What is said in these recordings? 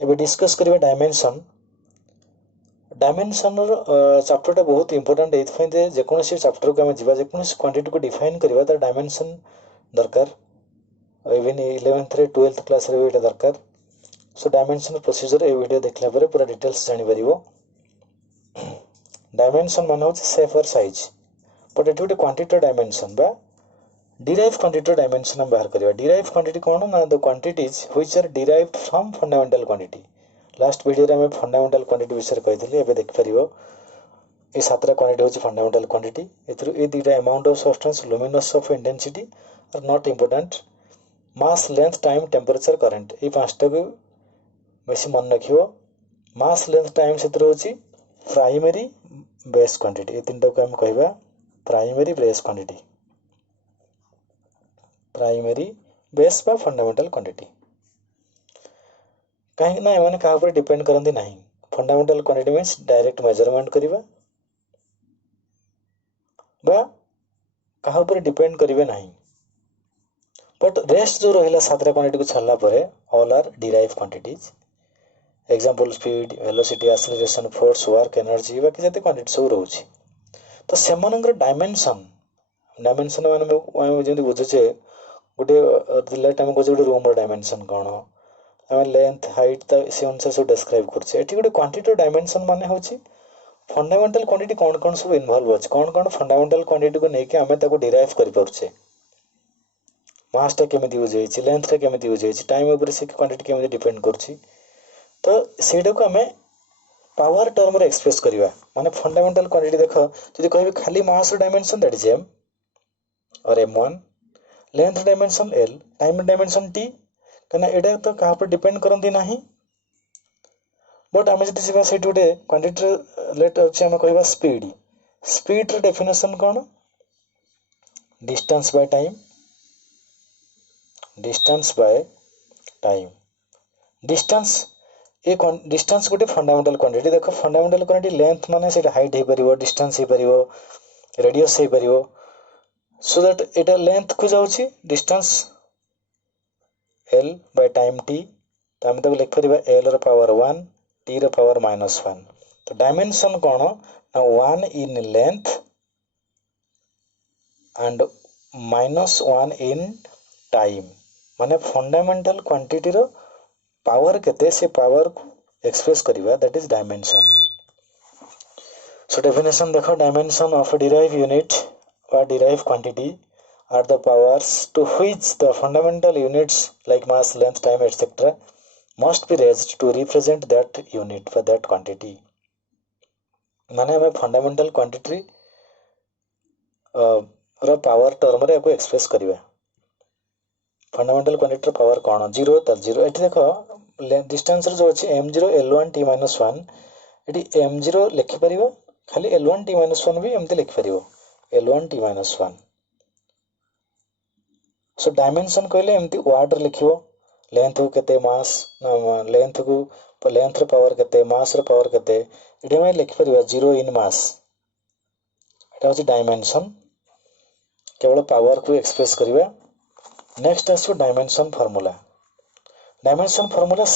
एबे डिस्कस करिबा dimension dimension chapter बहुत इंपोर्टेंट एथफाइ जे जेकोनोसी चैप्टर को हम जिबा जेकोनोसी क्वांटिटी को डिफाइन करिबा तर डायमेंशन दरकार इवन 11th रे 12th क्लास रे एटा दरकार सो डायमेंशन प्रोसीजर ए वीडियो देखला परे पूरा डिटेल्स जानि परिबो डायमेंशन माने होछ शेप और साइज बट एटी गोटे क्वांटिटी डायमेंशन बा डिराइव क्वांटिटी डायमेंशन हम बाहर करिबा डिराइव क्वांटिटी कोन ना the quantities which are derived from fundamental quantity last video रे हम फंडामेंटल क्वांटिटी विषय कहितली एबे देख परिबो ए सातरा क्वांटिटी होची फंडामेंटल क्वांटिटी एथरु ए दिटा amount of substance luminous of intensity are not important mass length time temperature current ए पांचटा को बेसी मन रखियो मास लेंथ टाइम सेतर होची प्राइमरी बेस क्वांटिटी ए तीनटा को हम कहबा primary base quantity primary base बा फंडामेंटल क्वांटिटी कहीं ना एमाने कहा पर डिपेंड करंदी नहीं fundamental quantity means direct measurement करिबा बा कहा पर डिपेंड करिवे नहीं बट रेस्ट जो रहिला सातरा क्वांटिटी को छल्ला परे all are derive quantities example speed velocity acceleration force work energy बाकी जते क्वांटिटी सब रहउची तो सेमनकर डायमेंशन माने जेंति बुझुचे गोटे रिलेट हम गोटे रूम रो डायमेंशन कोन हम लेंथ हाइट से अनुसार सब डिस्क्राइब करछे एठी गोटे क्वांटिटी डायमेंशन माने होची फंडामेंटल क्वांटिटी कोन कोन सब इन्वॉल्व अछि कोन कोन फंडामेंटल क्वांटिटी को नेके हमें ताको डिराइव करि परछे मास टा केमिति यूज होइछि लेंथ टा केमिति यूज होइछि टाइम ऊपर से क्वांटिटी केमिति डिपेंड करछि तो सेडा को हमें पावर टर्म रे एक्सप्रेस करिवा माने फंडामेंटल क्वांटिटी देखो जदि कहबे खाली मास रो डायमेंशन दैट इज m और m1 length dimension l time dimension t कना एडा तो कहा पर डिपेंड करंदी नाही बट आमे जति सिबा सेठी उडे क्वांटिटी लेट अछि हम कहबा स्पीड स्पीड रो डेफिनेशन कोन डिस्टेंस बाय टाइम डिस्टेंस ए डिस्टेंस गोटे फंडामेंटल क्वांटिटी देखो फंडामेंटल क्वांटिटी लेंथ माने से हाइट हे परिबो डिस्टेंस हे परिबो रेडियस हे परिबो सो दैट एटा लेंथ को जाउची distance l by time t तो हम तक लिख परिबा l रो पावर 1 t रो पावर -1 तो डायमेंशन कोन ना 1 in length and -1 in time माने फंडामेंटल क्वांटिटी रो पावर केते से पावर को एक्सप्रेस करिबा that is dimension so definition देखो dimension of derive unit or derived quantity are the powers to which the fundamental units like mass length time etc must be raised to represent that unit for that quantity माने हमें fundamental quantity रो power term रे को express करिवा fundamental quantity रो power कोन 0 त 0 एठी देखो distance रो जो अछि m0 l1 t -1 एठी m0 लिखि परिबो खाली l1 t -1 भी एमते लिखि परिबो l1 t -1 सो डायमेंशन कहले एमती वाट रे लिखिबो लेंथ को केते मास लेंथ रो पावर केते मास रो पावर केते एठी हम लिखि परिबा 0 इन मास एटा होची डायमेंशन केवल पावर को एक्सप्रेस करिबा नेक्स्ट आसो dimension formula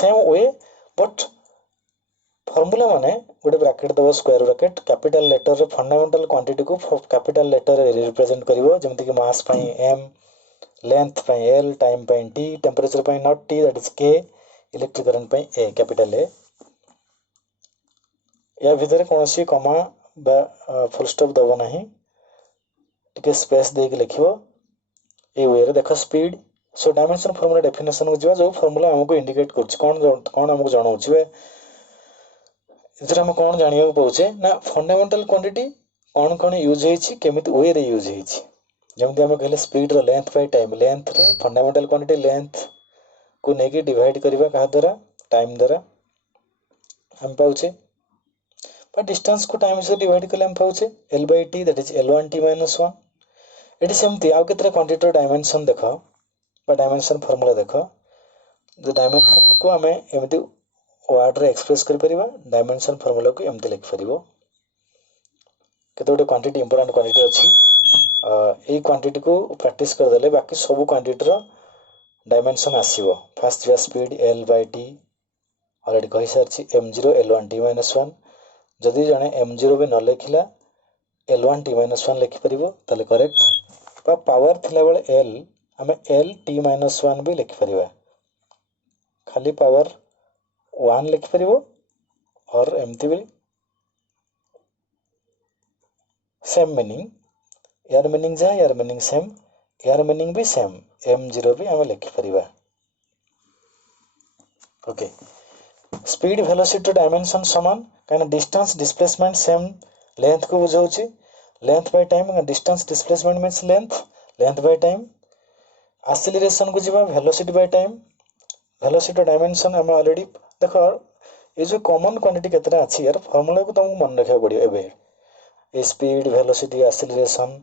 same way but formula माने गोटे ब्रैकेट दबो स्क्वायर ब्रैकेट कैपिटल लेटर रे फंडामेंटल क्वांटिटी को कैपिटल लेटर रे रिप्रेजेंट करिवो जेमति कि मास पई m लेंथ पई l टाइम पई t टेंपरेचर पई not t that is k electric current पई a कैपिटल a या भीतर कोनसी कमा बा फुल स्टॉप दबो नाही टिके स्पेस दे के लिखिवो ए वे रे देखो speed so dimension formula definition को जिवा जो फार्मूला हमको इंडिकेट करछ कोन हमको जणाउछ बे इधर हम कौन जानिया पाउचे ना फंडामेंटल क्वांटिटी कौन कौन यूज होइछि केमिति वे रे यूज होइछि जेमति हम कहले स्पीड रो लेंथ बाय टाइम लेंथ रे फंडामेंटल क्वांटिटी लेंथ को नेके डिवाइड करिबा कहा द्वारा टाइम द्वारा हम पाउचे पर डिस्टेंस को टाइम से डिवाइड करले हम पाउचे l by t that is l1 t -1 एटी सेमति आउ केतरा क्वांटिटी रो डायमेंशन देखो बा डायमेंशन फार्मूला देखो जो डायमेंशन को हमें एमति वाट रे एक्सप्रेस करि परिबा डायमेंशन फार्मूला को एमते लिख परिबो केते गोटे क्वांटिटी इंपोर्टेंट क्वांटिटी अछि ए क्वांटिटी को प्रैक्टिस कर देले बाकी सब क्वांटिटी रो डायमेंशन आसीबो फर्स्ट या speed l by t already कहि सारछि m0 l1 t minus 1 जदि जने m0 भी न लिखिला l1 t minus 1 लिखि परिबो ताले करेक्ट बा पावर थिला बेले l हमें l t minus 1 भी लिखि परिबा खाली पावर 1 लिखि परिबो और एमती भी सेम मीनिंग यार मीनिंग जा यार मीनिंग सेम यार मीनिंग भी सेम m0 भी हमें लिखि परिबा ओके स्पीड वेलोसिटी डायमेंशन समान काना डिस्टेंस डिस्प्लेसमेंट सेम लेंथ को बुझाउची length by time distance displacement means length by time acceleration को जीवा velocity by time velocity dimension हम ऑलरेडी देखो ये जो कॉमन क्वांटिटी केतरा अछि यार फार्मूला को तुमको मन रखा पड़ियो एबे ए speed velocity acceleration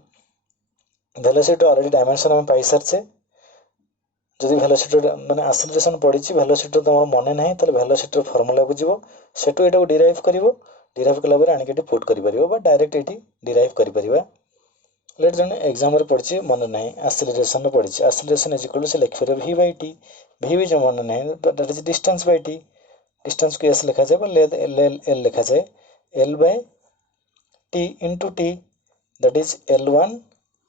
velocity already dimension हम पाई सरछे जदि वेलोसिटी माने एक्सेलरेशन पडिछि वेलोसिटी तमर मने नाही तले वेलोसिटी फार्मूला को जीवो सेटु एटा को डिराइव करिवो डिराइव कला पर आनि केटी पुट करि परिबो बा डायरेक्ट एटी डिराइव करि परिबा लेट जने एग्जाम रे पडिछि मने नाही एक्सेलरेशन रे पडिछि एक्सेलरेशन इज इक्वल टू से लिख फेर v बाय t v भी जो मने नाही that is distance by t distance को s लिखा जाय बा l लिखा जाय l by t into t that is l1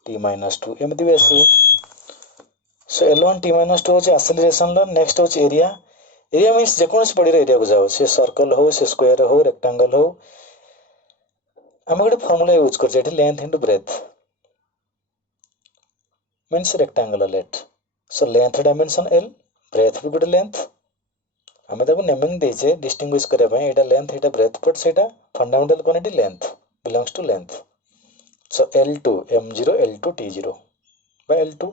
t minus 2 एमति भी आसी सो l1 t minus 2 होची एक्सेलरेशन लो नेक्स्ट होची एरिया एरिया मींस जे कोनस बॉडी रे एरिया को जाओ से सर्कल हो से स्क्वायर हो रेक्टेंगल हो हम गोटे फार्मूला यूज करछे एठी length into breadth means rectangular लेट so length dimension l breadth भी गोटे लेंथ हमें ताको नेमिंग देछे डिस्टिंग्विश करे पय एटा लेंथ एटा ब्रेथ बट सेटा fundamental quantity length belongs to length so l2 m0 l2 t0 बाय l2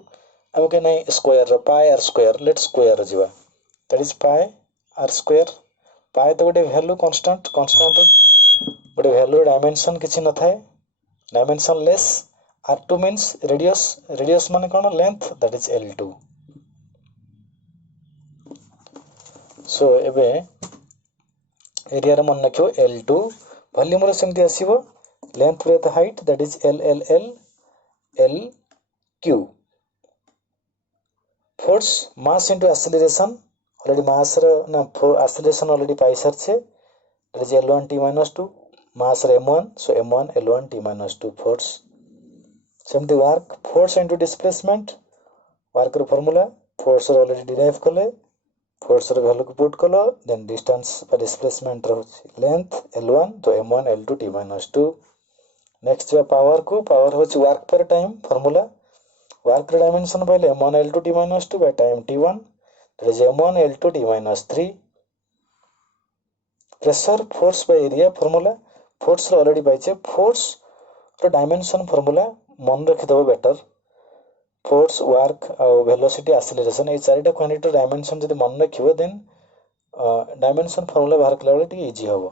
अब के नहीं स्क्वायर पाई आर स्क्वायर लेट स्क्वायर जीवा that is pi r square pi तो गोटे वैल्यू कांस्टेंट गोटे वैल्यू डायमेंशन किछि न थाए dimensionless r2 means radius माने कोन length that is l2 so एबे एरिया रे मन रखियो l2 वॉल्यूम रे सेमति आसीबो length with height that is l q force mass into acceleration already mass रे ना एक्सेलरेशन ऑलरेडी पाई सरछे that is l1 t minus 2 मास रे m1 so m1 l1 t minus 2 force सेमती work force into displacement work रो formula force रो already derive कले फोर्स रो वैल्यू को पुट कलो देन डिस्टेंस पर डिस्प्लेसमेंट रो लेंथ l1 तो m1 l2 t minus 2 next जो पावर होची वर्क पर टाइम फार्मूला वर्क डायमेंशन पहले m1 l2 t minus 2 by time t1 that is m1 l2 t minus 3 pressure force by area formula force रो already पाइछे force रो dimension formula मन रखि दबो बेटर फोर्स वर्क और velocity acceleration ए चारिटा क्वांटिटी डायमेंशन जदि मन रखिबो देन डायमेंशन फार्मूला बाहर कला बेले टी इजी होबो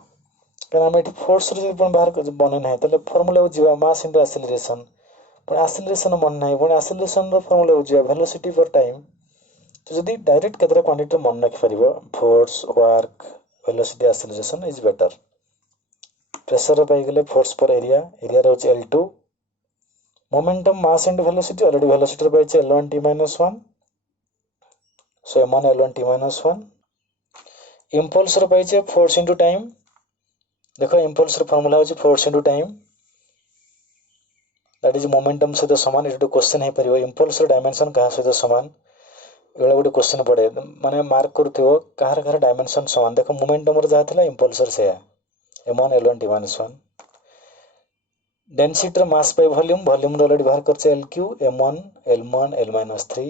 कारण हम एठी फोर्स रो जदि पण बाहर बने नाही तले फार्मूला जिवा मास इनटू एक्सेलरेशन पण एक्सेलरेशन मन नाही पण एक्सेलरेशन रो फार्मूला बुझिया वेलोसिटी पर टाइम तो जदी डायरेक्ट केतरा क्वांटिटी मन रखि परिबो force work velocity acceleration is better pressure पाई गेले फोर्स पर एरिया रो l2 momentum mass into velocity already velocity रो पाइछे l1 t minus 1 सो m1 l1 t minus 1 impulse रो पाइछे फोर्स इनटू टाइम देखो इंपल्स रो फार्मूला होची force into time that is momentum से तो समान इटू क्वेश्चन है परिबो इंपल्स रो डायमेंशन कहा से तो समान एला गोटे क्वेश्चन पड़े माने मार्क करथिबो कहार डायमेंशन समान देखो मोमेंटम रो जा थिला इंपल्स रो से m1 l1 t minus 1 density रो मास बाय वॉल्यूम रो ऑलरेडी बाहर करछे lq m1 l1 l minus 3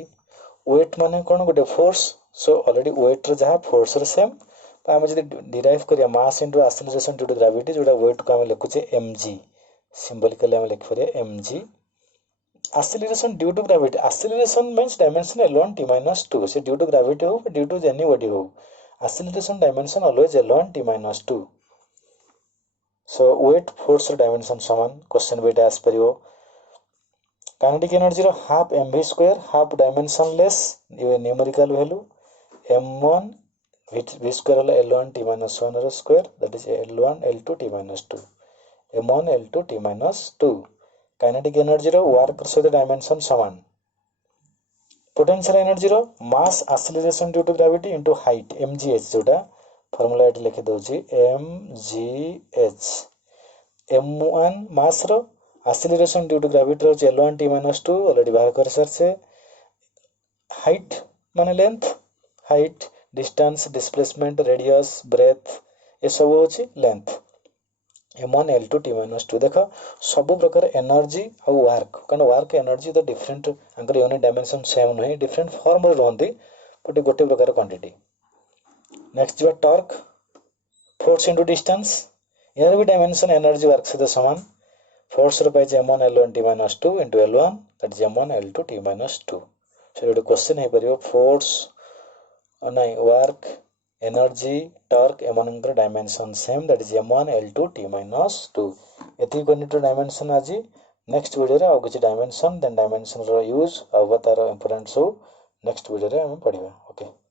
wait माने कोन गोटे फोर्स सो ऑलरेडी वेट रो जा फोर्स रो सेम हम जदि डिराइव करिया mass into acceleration due to gravity जोटा वेट को हम लिखुचे mg सिंबलिकली हम लिख परिया mg acceleration due to gravity acceleration means dimension l1 t minus 2 से ड्यू टू ग्रेविटी हो ड्यू टू एनी बॉडी हो acceleration dimension always l1 t minus 2 so weight force dimension समान क्वेश्चन बेटा आस परियो kinetic energy रो half mv square half dimensionless ये numerical value m1 v square होला l1 t minus 1 रो square that is l1 l2 t minus 2 m1 l2 t minus 2 kinetic energy रो work सहित dimension समान potential energy रो mass acceleration due to gravity into height mgh जोटा formula ये लिखि दउची mgh m1 मास रो एक्सीलरेशन ड्यू टू ग्रेविटी रो l1 t - 2 ऑलरेडी बाहर कर सरसे हाइट माने length height distance displacement radius breadth ये सब होची लेंथ m1 l2 t - 2 देखो सब प्रकार एनर्जी और वर्क कारण वर्क एनर्जी तो डिफरेंट अंकर यूनिट डायमेंशन सेम नहीं डिफरेंट फॉर्म रे रहंदी बट गोटे प्रकार क्वांटिटी नेक्स्ट जो टॉर्क फोर्स इनटू डिस्टेंस यार भी डायमेंशन एनर्जी वर्क से समान force row पाइजे m1 l1 t - 2 into l1 that is m1 l2 t - 2 so ये क्वेश्चन है परियो फोर्स नहीं वर्क एनर्जी टॉर्क एमनकर dimension same that is m1 l2 t - 2 एथि कोनिट डायमेंशन आज नेक्स्ट वीडियो रे आउ किछि डायमेंशन देन डायमेंशन रो यूज अब तार इंपोर्टेंस नेक्स्ट वीडियो रे हम पढिबा ओके।